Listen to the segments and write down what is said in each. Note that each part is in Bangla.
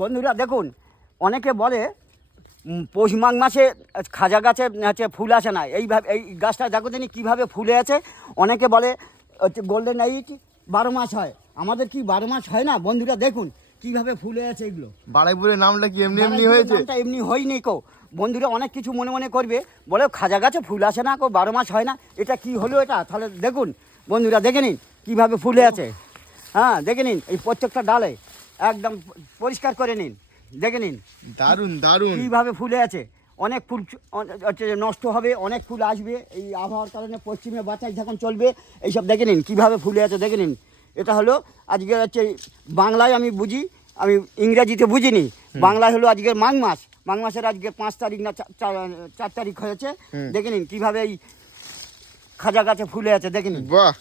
বন্ধুরা দেখুন, অনেকে বলে পৌষ মাঘ মাসে খাজা গাছে হচ্ছে ফুল আসে না, এইভাবে এই গাছটা দেখো তিনি কীভাবে ফুলে আছে। অনেকে বলে হচ্ছে গোল্ডেন এইট 12 মাস হয়, আমাদের কি 12 মাস হয় না? বন্ধুরা দেখুন কীভাবে ফুলে আছে এগুলো। বাড়াইপুরের নামটা কি এমনি এমনি হয়েছে? নামটা এমনি হয়নি কো। বন্ধুরা অনেক কিছু মনে মনে করবে, বলে খাজা গাছে ফুল আসে না কো, 12 মাস হয় না, এটা কি হলো এটা? তাহলে দেখুন বন্ধুরা, দেখে নিন কীভাবে ফুলে আছে। হ্যাঁ দেখে নিন, এই প্রত্যেকটা ডালে একদম পরিষ্কার করে নিন, দেখে নিন দারুণ দারুণ কীভাবে ফুলে আছে। অনেক ফুল হচ্ছে নষ্ট হবে, অনেক ফুল আসবে এই আবহাওয়ার কারণে, পশ্চিমে বাতাস যখন চলবে এইসব দেখে নিন কীভাবে ফুলে আছে, দেখে নিন। এটা হলো আজকে হচ্ছে বাংলায় আমি বুঝি, আমি ইংরাজিতে বুঝিনি। বাংলায় হলো আজকের মাঘ মাস, মাঘ মাসের আজকে 5 তারিখ না 4 তারিখ হয়েছে। দেখে নিন কীভাবে এই খাজা গাছে ফুলে আছে, দেখে নিন। বাহ।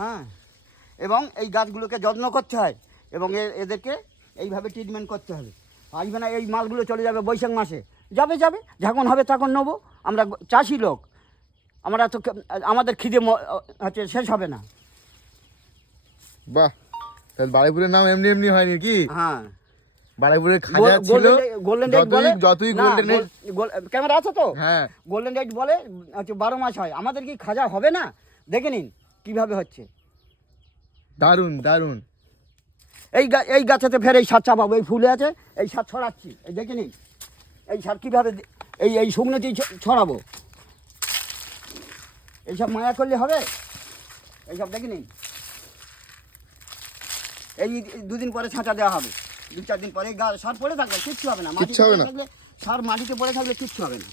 হ্যাঁ, এবং এই গাছগুলোকে যত্ন করতে হয় এবং এদেরকে এইভাবে ট্রিটমেন্ট করতে হবে। আসবে না এই মালগুলো চলে যাবে বৈশাখ মাসে, যাবে যখন হবে তখন নেবো। আমরা চাষি লোক, আমরা তো আমাদের খিদে হচ্ছে শেষ হবে না। বাহ, তাহলে বাড়াইপুরের নাম এমনি এমনি হয়নি কি? হ্যাঁ, বাড়াইপুরের খাজা ছিল গোল্ডেন ডেট বলে, যতই গোল্ডেন ক্যামেরা আছে তো? হ্যাঁ, গোল্ডেন ডেট বলে হচ্ছে 12 মাস হয়, আমাদের কি খাজা হবে না? দেখে নিন কীভাবে হচ্ছে। দারুণ দারুণ। এই গাছেতে ফের এই সার চাপাবো, এই ফুলে আছে এই সার ছড়াচ্ছি, এই দেখে নিন এই সার কীভাবে এই শুকনোতেই ছড়াবো। এইসব মায়া করলে হবে? এইসব দেখে নিন, এই 2 দিন পরে ছাঁচা দেওয়া হবে, 2-4 দিন পরে সার পড়ে থাকবে, কিচ্ছু হবে না। মাটিতে পড়ে থাকলে, সার মাটিতে পড়ে থাকলে কিচ্ছু হবে না।